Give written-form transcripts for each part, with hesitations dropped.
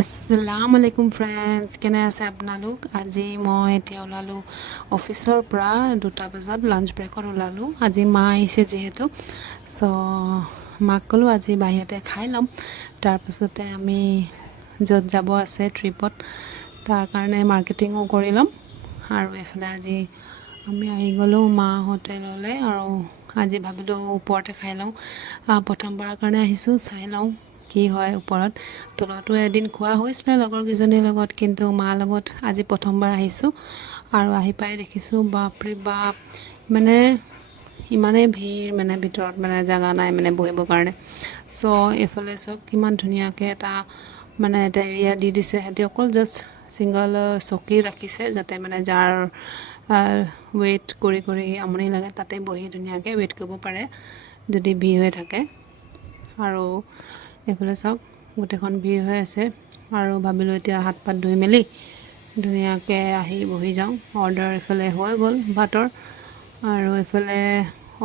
আসসালামু আলাইকুম ফ্ৰেণ্ডছ, কেনে আছে আপোনালোক? আজি মই এতিয়া ওলালোঁ অফিচৰ পৰা 2টা বজাত লাঞ্চ ব্ৰেকত ওলালোঁ। আজি মা আহিছে যিহেতু, চ' মাক ক'লোঁ আজি বাহিৰতে খাই ল'ম, তাৰপিছতে আমি য'ত যাব আছে ট্ৰিপত তাৰ কাৰণে মাৰ্কেটিঙো কৰি ল'ম। আৰু এইফালে আজি আমি আহি গ'লোঁ মা হোটেললৈ, আৰু আজি ভাবিলোঁ ওপৰতে খাই লওঁ। প্ৰথমবাৰৰ কাৰণে আহিছোঁ, চাই লওঁ কি হয় ওপৰত। তলতো এদিন খোৱা হৈছিলে লগৰকেইজনীৰ লগত, কিন্তু মাৰ লগত আজি প্ৰথমবাৰ আহিছোঁ। আৰু আহি পাই দেখিছোঁ বাপৰে বাপ, মানে ইমানেই ভিৰ, মানে ভিতৰত মানে জেগা নাই মানে বহিবৰ কাৰণে। চ' এইফালে চাওক কিমান ধুনীয়াকৈ এটা এৰিয়া দি দিছে। সিহঁতি অকল জাষ্ট ছিংগল চকী ৰাখিছে, যাতে মানে যাৰ ৱেইট কৰি কৰি আমনি লাগে তাতে বহি ধুনীয়াকৈ ৱেইট কৰিব পাৰে যদি ভিৰ হৈ থাকে। আৰু এইফালে চাওক গোটেইখন ভিৰ হৈ আছে, আৰু ভাবিলোঁ এতিয়া হাত পাত ধুই মেলি ধুনীয়াকৈ আহি বহি যাওঁ। অৰ্ডাৰ এইফালে হৈ গ'ল ভাতৰ, আৰু এইফালে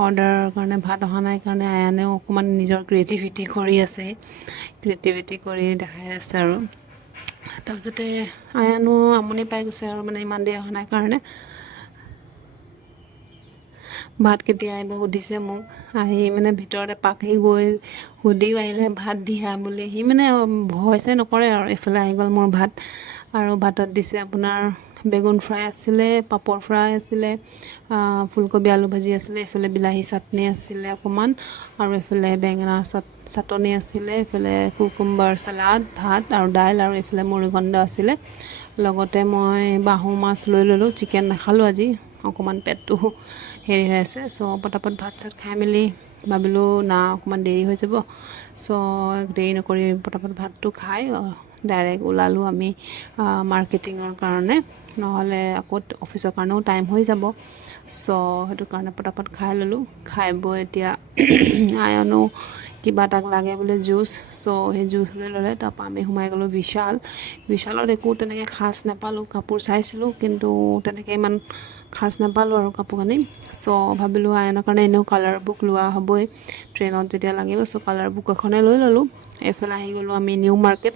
অৰ্ডাৰৰ কাৰণে ভাত অহা নাই কাৰণে আয়ানেও অকণমান নিজৰ ক্ৰিয়েটিভিটি কৰি আছে, ক্ৰিয়েটিভিটি কৰি দেখাই আছে। আৰু তাৰপিছতে আয়ানো আমনি পাই গৈছে আৰু মানে ইমান দেৰি অহা নাই কাৰণে। ভাত কেতিয়া আহিব সুধিছে মোক, আহি মানে ভিতৰত এপাক সি গৈ সুধিও আহিলে ভাত দিয়া বুলি। সি মানে ভয় চয় নকৰে আৰু। এইফালে আহি গ'ল মোৰ ভাত, আৰু ভাতত দিছে আপোনাৰ বেগুন ফ্ৰাই আছিলে, পাপৰ ফ্ৰাই আছিলে, ফুলকবি আলু ভাজি আছিলে, এইফালে বিলাহী চাটনি আছিলে অকণমান, আৰু এইফালে বেঙেনাৰ চাটনি আছিলে, এইফালে কুকুম্বাৰ চালাড, ভাত আৰু দাইল, আৰু এইফালে মুৰিগণ্ড আছিলে। লগতে মই বাহু মাছ লৈ ল'লোঁ, চিকেন নাখালোঁ আজি, অকণমান পেটটো হেৰি হৈ আছে। চ' পটাপট ভাত চাত খাই মেলি ভাবিলোঁ না অকণমান দেৰি হৈ যাব, চ' দেৰি নকৰি পটাপট ভাতটো খাই ডাইৰেক্ট ওলালোঁ আমি মাৰ্কেটিঙৰ কাৰণে, নহ'লে আকৌ অফিচৰ কাৰণেও টাইম হৈ যাব। চ' সেইটো কাৰণে পটাপট খাই ল'লোঁ। খাই বৈ এতিয়া আয়নো কিবা তাক লাগে বোলে জুচ, চ' সেই জুচ লৈ ল'লে। তাৰপৰা আমি সোমাই গ'লোঁ বিশালত একো তেনেকৈ খাচ নাপালোঁ। কাপোৰ চাইছিলোঁ কিন্তু তেনেকৈ ইমান খাচ নাপালোঁ আৰু কাপোৰ কানি। চ' ভাবিলোঁ আয়নৰ কাৰণে এনেও কালাৰ বুক লোৱা হ'বই ট্ৰেইনত যেতিয়া লাগিব, চ' কালাৰ বুক এখনে লৈ ল'লোঁ। এইফালে আহি গ'লোঁ আমি new market,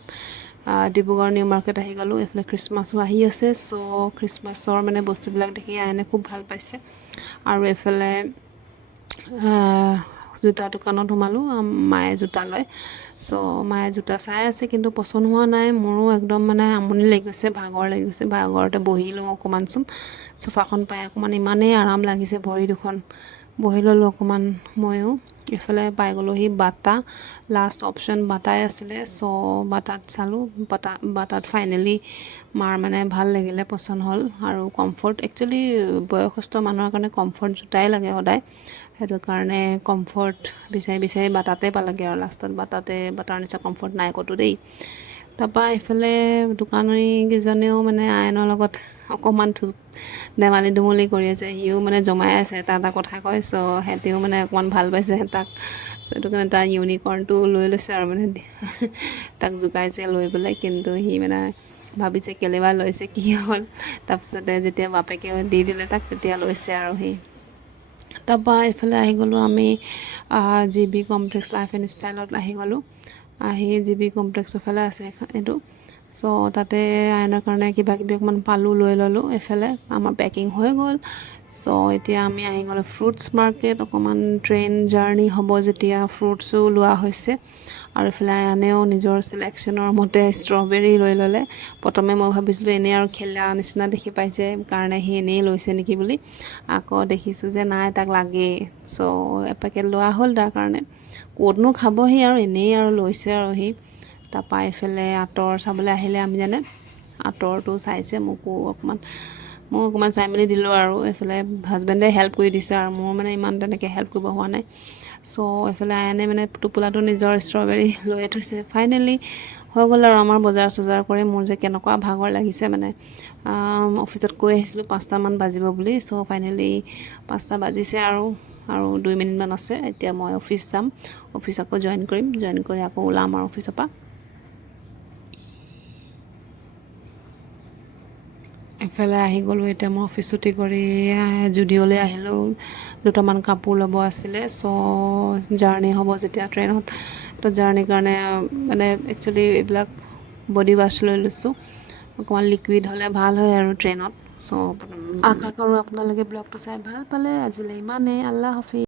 Dibrugarh new market আহি গ'লোঁ। এইফালে খ্ৰীষ্টমাছো আহি আছে, চ' খ্ৰীষ্টমাছৰ মানে বস্তুবিলাক দেখি আয়নে খুব ভাল পাইছে। আৰু এইফালে জোতা দোকানত সোমালোঁ, মায়ে জোতা লয়, চ' মায়ে জোতা চাই আছে কিন্তু পচন্দ হোৱা নাই। মোৰো একদম মানে আমনি লাগি গৈছে, ভাগৰ লাগি গৈছে। ভাগৰতে বহিলোঁ অকণমানচোন, চোফাখন পাই অকণমান ইমানেই আৰাম লাগিছে, ভৰি দুখন বহি ল'লোঁ অকণমান ময়ো। এইফালে পাই গ'লোঁহি বাটা, লাষ্ট অপশ্যন বাটাই আছিলে, চ' বাটাত চালোঁ। বাটাত ফাইনেলি মাৰ মানে ভাল লাগিলে, পচন্দ হ'ল। আৰু কমফৰ্ট, একচুৱেলি বয়সস্থ মানুহৰ কাৰণে কমফৰ্ট জোতাই লাগে সদায়, সেইটো কাৰণে কমফৰ্ট বিচাৰি বিচাৰি বাটাতে পালেগৈ, আৰু লাষ্টত বাটাৰ নিচিনা কমফৰ্ট নাই ক'তো দেই। তাৰপৰা এইফালে দোকানীকেইজনেও মানে আয়নৰ লগত অকণমান ধেমালি ধুমলি কৰি আছে, সিও মানে জমাই আছে, এটা এটা কথা কয়। চ' সিহঁতেও মানে অকণমান ভাল পাইছে তাক, সেইটো কাৰণে তাৰ ইউনিকৰ্ণটো লৈ লৈছে আৰু মানে তাক জোকাইছে লৈ পেলাই, কিন্তু সি মানে ভাবিছে কেলেবা লৈছে কি হ'ল। তাৰপিছতে যেতিয়া বাপেকে দি দিলে তাক, তেতিয়া লৈছে আৰু সি। তাৰপৰা এইফালে আহি গ'লোঁ আমি GB কমপ্লেক্স লাইফ এণ্ড ষ্টাইলত আহি গ'লোঁ। আহি GB কমপ্লেক্সৰ ফালে আছে এইটো, চ' তাতে আইনৰ কাৰণে কিবা কিবি অকণমান পালোঁ, লৈ ল'লোঁ। এইফালে আমাৰ পেকিং হৈ গ'ল, চ' এতিয়া আমি আহি গ'লোঁ ফ্ৰুটছ মাৰ্কেট। অকণমান ট্ৰেইন জাৰ্ণি হ'ব যেতিয়া ফ্ৰুটছো লোৱা হৈছে। আৰু এইফালে আনেও নিজৰ চিলেকশ্যনৰ মতে ষ্ট্ৰবেৰী লৈ ল'লে। প্ৰথমে মই ভাবিছিলোঁ এনেই আৰু খেলা নিচিনা দেখি পাইছে কাৰণে সি এনেই লৈছে নেকি বুলি, আকৌ দেখিছোঁ যে নাই তাক লাগেই, চ' এপেকেট লোৱা হ'ল তাৰ কাৰণে। ক'তনো খাবহি আৰু এনেই আৰু লৈছে আৰু সি। তাৰপৰা এইফালে আঁতৰ চাবলৈ আহিলে আমি জানে, আঁতৰটো চাইছে, মোকো অকণমান চাই মেলি দিলোঁ। আৰু এইফালে হাজবেণ্ডে হেল্প কৰি দিছে, আৰু মোৰ মানে ইমান তেনেকৈ হেল্প কৰিব হোৱা নাই। চ' এইফালে আয়নে মানে টোপোলাটো নিজৰ ষ্ট্ৰবেৰী লৈ থৈছে। ফাইনেলি হৈ গ'ল আৰু আমাৰ বজাৰ চজাৰ কৰি। মোৰ যে কেনেকুৱা ভাগৰ লাগিছে মানে, অফিচত কৈ আহিছিলোঁ 5টামান বাজিব বুলি, চ' ফাইনেলি 5টা বাজিছে আৰু 2 মিনিটমান আছে। এতিয়া মই অফিচ যাম, অফিচ আকৌ জইন কৰিম, জইন কৰি আকৌ ওলাম আৰু অফিচৰ পৰা। এইফালে আহি গ'লোঁ, এতিয়া মই অফিচ ছুটি কৰি জুডিঅ'লৈ আহিলোঁ। 2টামান কাপোৰ ল'ব আছিলে, চ' জাৰ্ণি হ'ব যেতিয়া ট্ৰেইনত, তো জাৰ্ণিৰ কাৰণে মানে একচুৱেলি এইবিলাক বডি ৱাছ লৈ লৈছোঁ। অকণমান লিকুইড হ'লে ভাল হয় আৰু ট্ৰেইনত। চ' আশা কৰোঁ আপোনালোকে ব্লগটো চাই ভাল পালে। আজিলৈ ইমানেই। আল্লাহ হাফিজ।